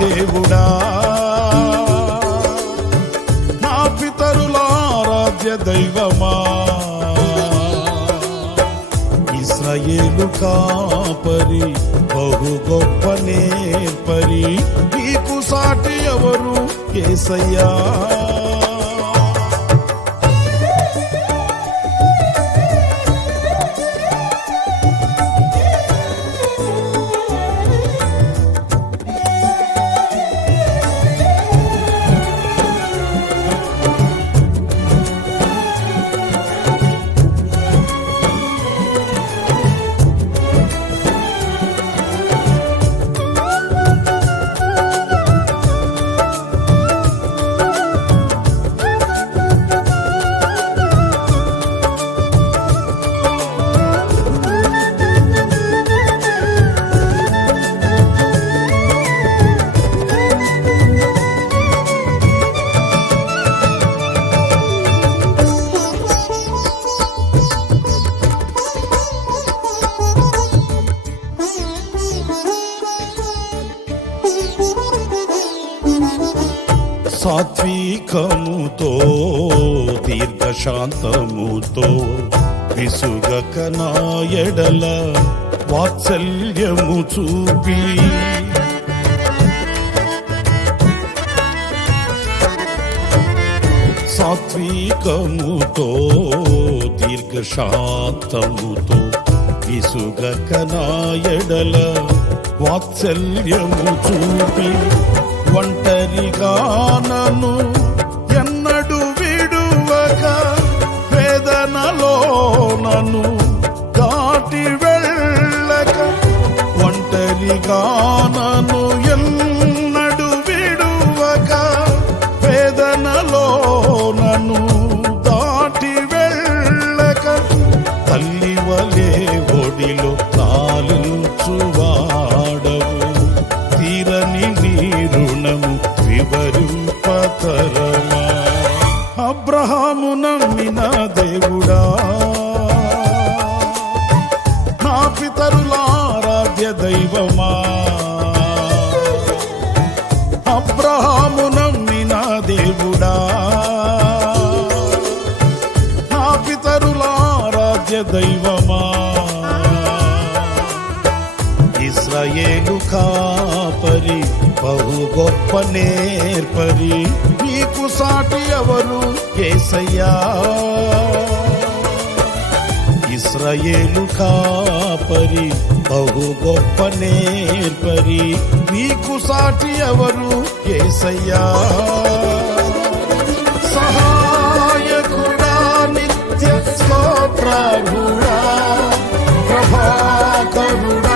దేవుడా, నా పితరుల ఆరాధ్య దైవమా, ఇశ్రాయేలు కాపరి బహు గొప్ప నేర్పరి, నీకు సాటి ఎవరు యేసయ్యా. సాత్వికముతో దీర్ఘశాంతముతో విసుగక నా ఎడల వాత్సల్యము చూపి, సాత్వికముతో దీర్ఘశాంతముతో విసుగక నా ఎడల వాత్సల్యము చూపి, ఒంటరిగా నన్ను ఎన్నడు విడువక వేదనలో నన్ను దాటి వెళ్ళక, ఒంటరిగా నన్ను ఎన్నడు విడువక వేదనలో నన్ను దాటి వెళ్ళక, తల్లి వలే ఒడిలో లాలించువాడవు, తీరని నీ రుణము వివరింపతరమా. అబ్రహాము నమ్మిన దేవుడా, నా పితరుల ఆరాధ్య దైవమా, అబ్రహాము నమ్మిన దేవుడా, నా పితరుల ఆరాధ్య దైవమా, ఇశ్రాయేలు కాపరి బహు గొప్ప నేర్పరి, నీకు సాటి ఎవరు యేసయ్యా. ఇశ్రాయేలు కాపరి బహు గొప్ప నేర్పరి, నీకు సాటి ఎవరు యేసయ్యా. సహాయకుడా నిత్య స్తోత్రుడా ప్రభాకరుడా